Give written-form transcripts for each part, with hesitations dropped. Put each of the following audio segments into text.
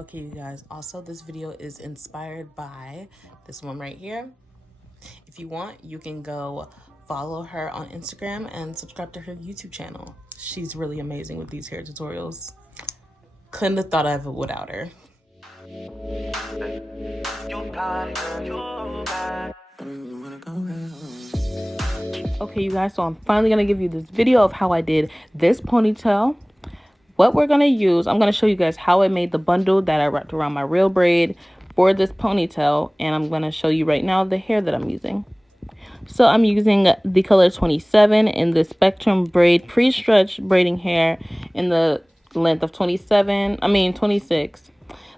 Okay, you guys, also this video is inspired by this one right here. If you want, you can go follow her on Instagram and subscribe to her YouTube channel. She's really amazing with these hair tutorials. Couldn't have thought of it without her. Okay, you guys, so I'm finally gonna give you this video of how I did this ponytail. What we're gonna use, I'm gonna show you guys how I made the bundle that I wrapped around my real braid for this ponytail, and I'm gonna show you right now the hair that I'm using. So I'm using the color 27 in the Spectrum braid pre-stretch braiding hair in the length of 26.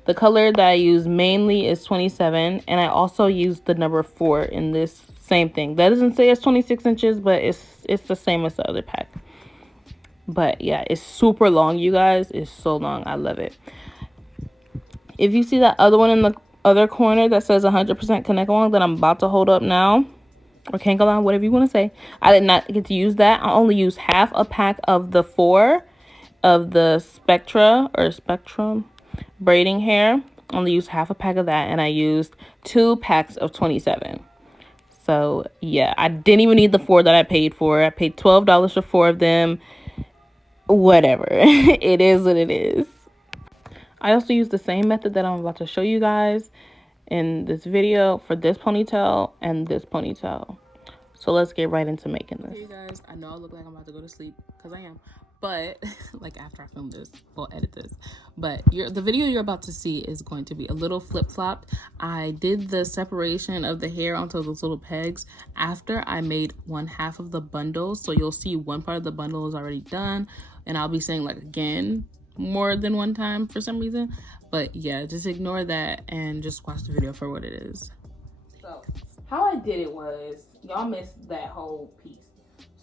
The color that I use mainly is 27, and I also used the number 4 in this same thing. That doesn't say it's 26 inches, but it's the same as the other pack. But yeah, it's super long, you guys. It's so long. I love it. If you see that other one in the other corner that says 100% connect along that I'm about to hold up now, or can't go on, whatever you want to say, I did not get to use that. I only used half a pack of the 4 of the Spectrum braiding hair. I only used half a pack of that, and I used 2 packs of 27. So yeah, I didn't even need the 4 that I paid for. I paid $12 for 4 of them. Whatever. It is what it is. I also used the same method that I'm about to show you guys in this video for this ponytail and this ponytail. So let's get right into making this. Hey you guys, I know I look like I'm about to go to sleep, because I am, but like after I film this, we'll edit this, but the video you're about to see is going to be a little flip-flopped. I did the separation of the hair onto those little pegs after I made 1/2 of the bundle, so you'll see one part of the bundle is already done, and I'll be saying like again more than one time for some reason. But yeah, just ignore that and just watch the video for what it is. So how I did it was, y'all missed that whole piece.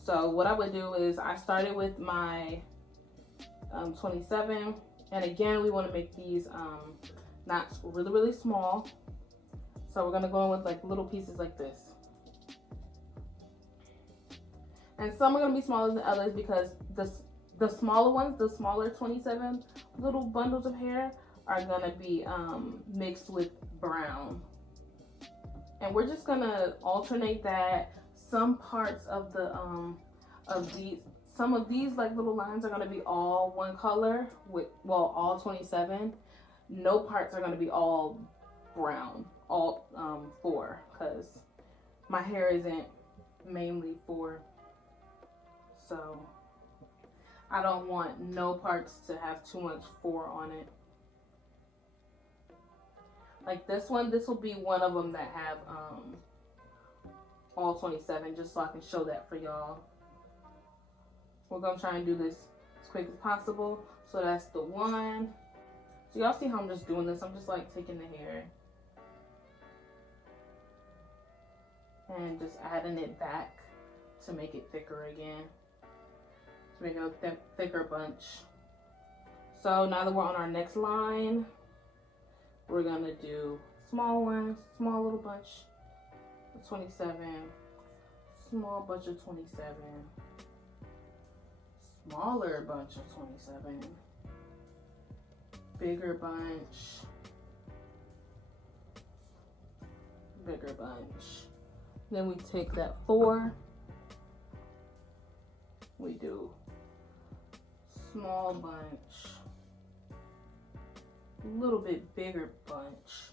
So what I would do is I started with my 27, and again we want to make these knots really small. So we're gonna go in with like little pieces like this, and some are gonna be smaller than others because the smaller ones, the smaller 27 little bundles of hair are gonna be mixed with brown. And we're just gonna alternate that. Some parts of the some of these like little lines are gonna be all one color with, well, all 27. No parts are gonna be all brown, all 4, because my hair isn't mainly 4. So I don't want no parts to have too much 4 on it. Like this one, this will be one of them that have all 27, just so I can show that for y'all. We're gonna try and do this as quick as possible. So that's the one. So y'all see how I'm just doing this? I'm just like taking the hair and just adding it back to make it thicker again, to make it a thicker bunch. So now that we're on our next line, we're gonna do small ones, small little bunch of 27, small bunch of 27, smaller bunch of 27, bigger bunch, bigger bunch. Then we take that 4, we do small bunch, a little bit bigger bunch,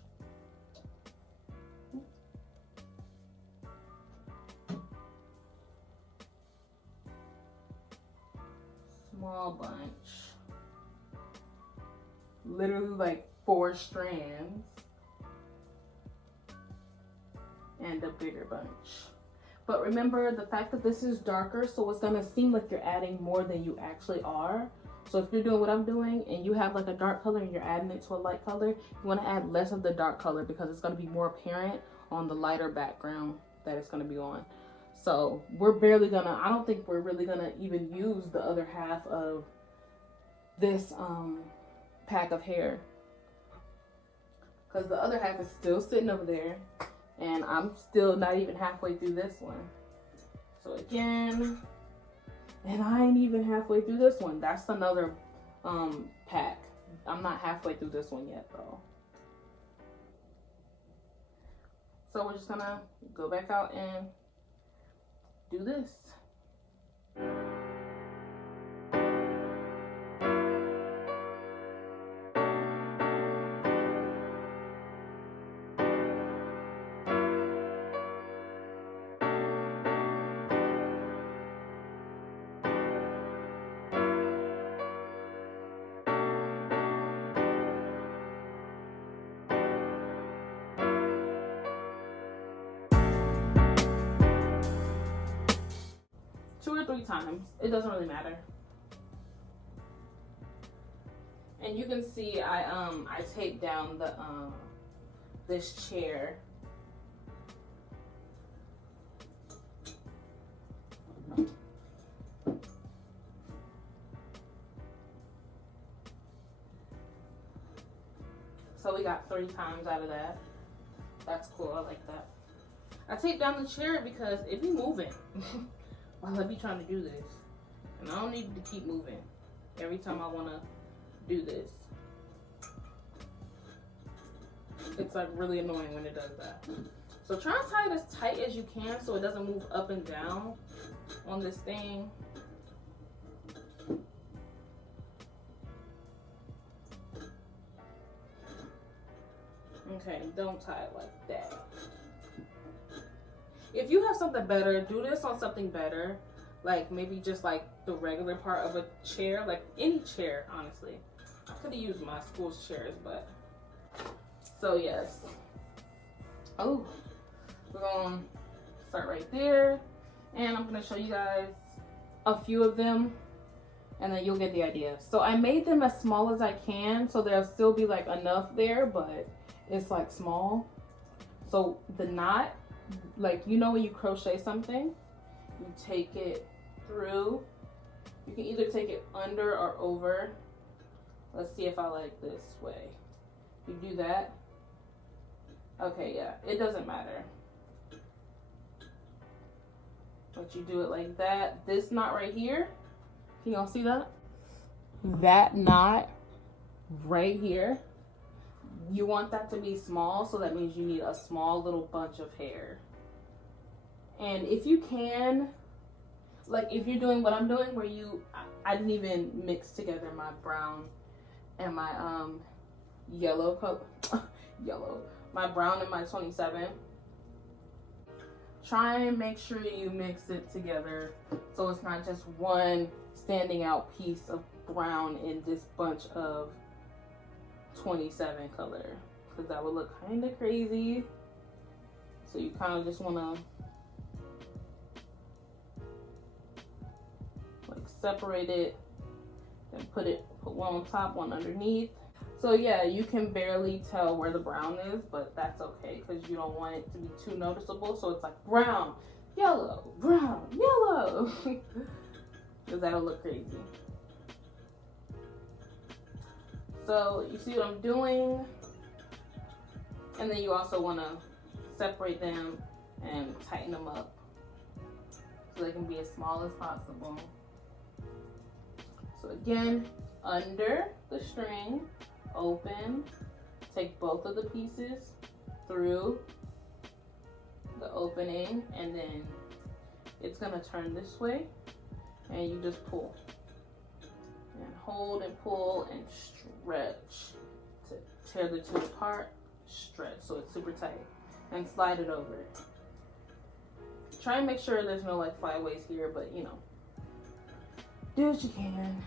small bunch, literally like 4 strands, and a bigger bunch. But remember, the fact that this is darker, so it's gonna seem like you're adding more than you actually are. So if you're doing what I'm doing and you have like a dark color and you're adding it to a light color, you want to add less of the dark color because it's going to be more apparent on the lighter background that it's going to be on. So we're barely gonna, I don't think we're really gonna even use the other half of this pack of hair, because the other half is still sitting over there and I'm still not even halfway through this one. So again, and I ain't even halfway through this one. That's another pack. I'm not halfway through this one yet though. So we're just gonna go back out and do this. 2 or 3 times. It doesn't really matter. And you can see I taped down the this chair. So we got 3 times out of that. That's cool. I like that. I taped down the chair because it be moving while I be trying to do this. And I don't need to keep moving every time I want to do this. It's like really annoying when it does that. So try and tie it as tight as you can so it doesn't move up and down on this thing. Okay, don't tie it like that. If you have something better, do this on something better. Like maybe just like the regular part of a chair, like any chair, honestly. I could have used my school's chairs, but. So yes. Oh, we're gonna start right there. And I'm gonna show you guys a few of them and then you'll get the idea. So I made them as small as I can so there'll still be like enough there, but it's like small. So the knot, like, you know, when you crochet something, you take it through. You can either take it under or over. Let's see if I like this way. You do that. Okay, yeah, it doesn't matter. But you do it like that. This knot right here, can y'all see that? That knot right here, you want that to be small, so that means you need a small little bunch of hair. And if you can, like if you're doing what I'm doing where I didn't even mix together my brown and my yellow color, my brown and my 27. Try and make sure you mix it together so it's not just one standing out piece of brown in this bunch of 27 color, because that would look kind of crazy. So you kind of just want to like separate it and put one on top, one underneath. So yeah, you can barely tell where the brown is, but that's okay because you don't want it to be too noticeable. So it's like brown, yellow, because that'll look crazy. So you see what I'm doing? And then you also want to separate them and tighten them up so they can be as small as possible. So again, under the string, open, take both of the pieces through the opening, and then it's gonna turn this way, and you just pull and hold and pull and stretch to tear the two apart. Stretch so it's super tight and slide it over. Try and make sure there's no like flyaways here, but you know, do what you can.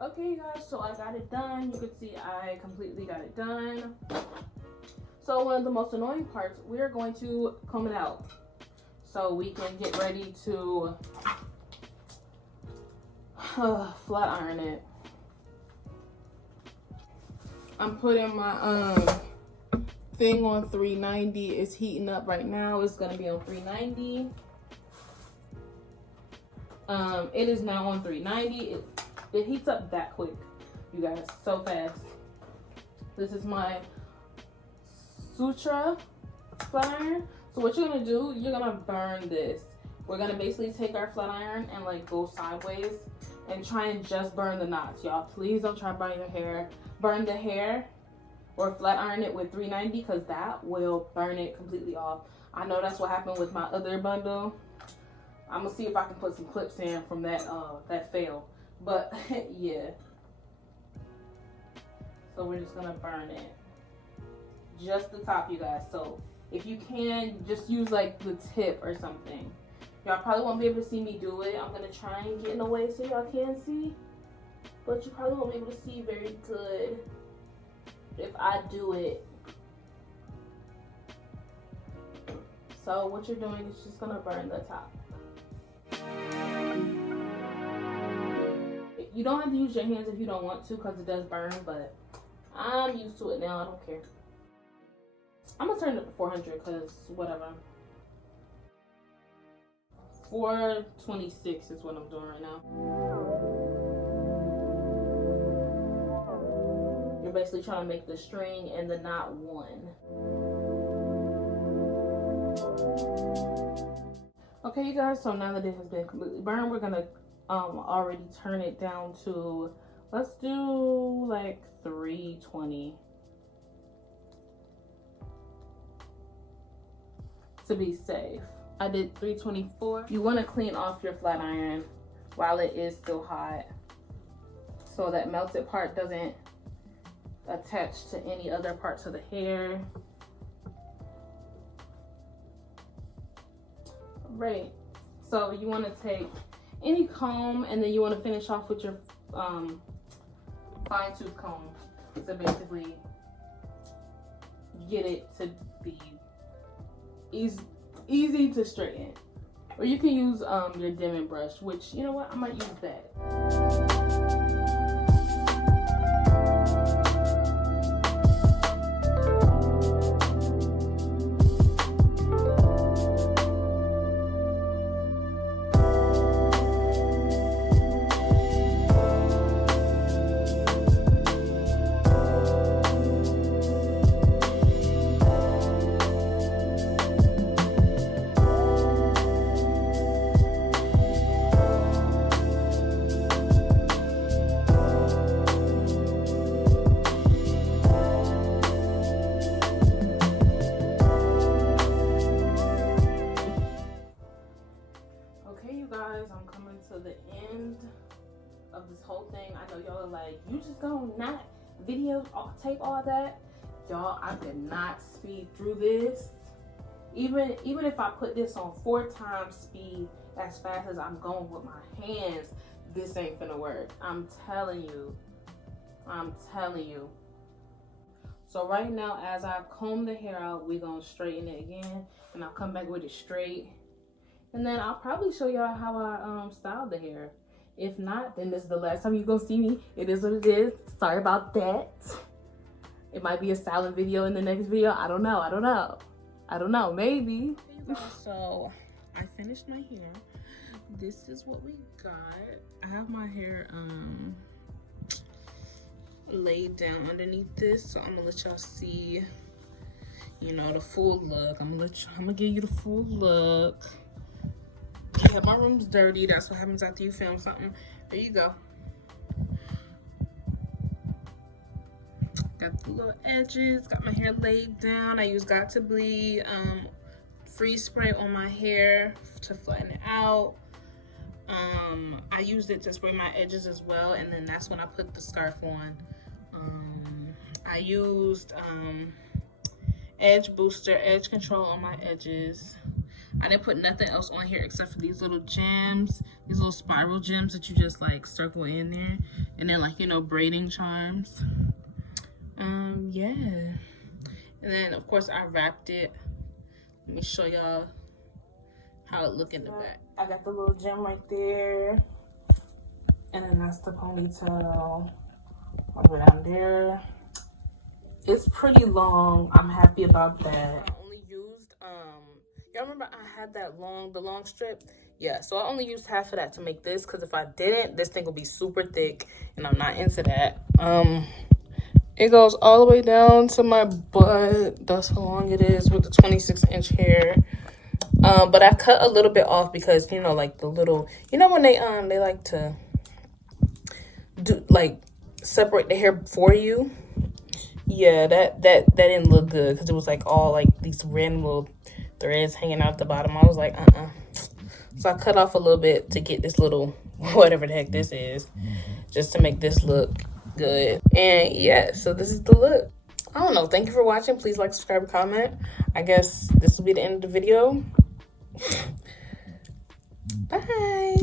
Okay guys, so I got it done. You can see I completely got it done. So one of the most annoying parts, we're going to comb it out so we can get ready to flat iron it. I'm putting my thing on 390 is heating up right now. It's gonna be on 390. It is now on 390. It heats up that quick, you guys, so fast. This is my Sutra flat iron. So what you're gonna do, you're gonna burn this. We're gonna basically take our flat iron and like go sideways and try and just burn the knots, y'all. Please don't try to burn your hair. Burn the hair or flat iron it with 390 because that will burn it completely off. I know that's what happened with my other bundle. I'm gonna see if I can put some clips in from that that fail. But yeah. So we're just gonna burn it. Just the top, you guys. So if you can, just use like the tip or something. Y'all probably won't be able to see me do it. I'm gonna try and get in the way so y'all can see. But you probably won't be able to see very good if I do it. So what you're doing is just gonna burn the top. You don't have to use your hands if you don't want to because it does burn, but I'm used to it now. I don't care. I'm gonna turn it to 400 because whatever. 426 is what I'm doing right now. You're basically trying to make the string and the knot one. Okay, you guys, so now that it has been completely burned, we're gonna already turn it down to, let's do like 320 to be safe. I did 324. You want to clean off your flat iron while it is still hot so that melted part doesn't attach to any other parts of the hair. Right, so you want to take any comb and then you want to finish off with your fine tooth comb to basically get it to be easy to straighten. Or you can use your dimming brush, which, you know what, I might use that. I'm coming to the end of this whole thing. I know y'all are like, you just gonna not tape all that. Y'all, I did not speed through this. Even if I put this on 4 times speed as fast as I'm going with my hands, this ain't finna work. I'm telling you. So right now, as I comb the hair out, we're gonna straighten it again, and I'll come back with it straight. And then I'll probably show y'all how I styled the hair. If not, then this is the last time you're gonna see me. It is what it is. Sorry about that. It might be a styling video in the next video. I don't know, maybe. So I finished my hair. This is what we got. I have my hair laid down underneath this, so I'm gonna let y'all see, you know, the full look. I'm gonna give you the full look. Yeah, my room's dirty. That's what happens after you film something. There you go. Got the little edges. Got my hair laid down. I use Got to Bleed freeze spray on my hair to flatten it out. I used it to spray my edges as well, and then that's when I put the scarf on. I used edge booster, edge control on my edges. I didn't put nothing else on here except for these little gems, these little spiral gems that you just like circle in there, and then like, you know, braiding charms. Yeah, and then of course I wrapped it. Let me show y'all how it look in the back. I got the little gem right there, and then that's the ponytail over down there. It's pretty long. I'm happy about that. I only used y'all remember I had that the long strip? Yeah, so I only used half of that to make this, because if I didn't, this thing will be super thick and I'm not into that. It goes all the way down to my butt. That's how long it is with the 26-inch hair. But I cut a little bit off because, you know, like the little, you know, when they like to do, like, separate the hair for you. Yeah, that didn't look good, because it was like all like these random little threads hanging out the bottom. I was like, So I cut off a little bit to get this little, whatever the heck this is, just to make this look good. And yeah, so this is the look. I don't know. Thank you for watching. Please like, subscribe, comment. I guess this will be the end of the video. Bye.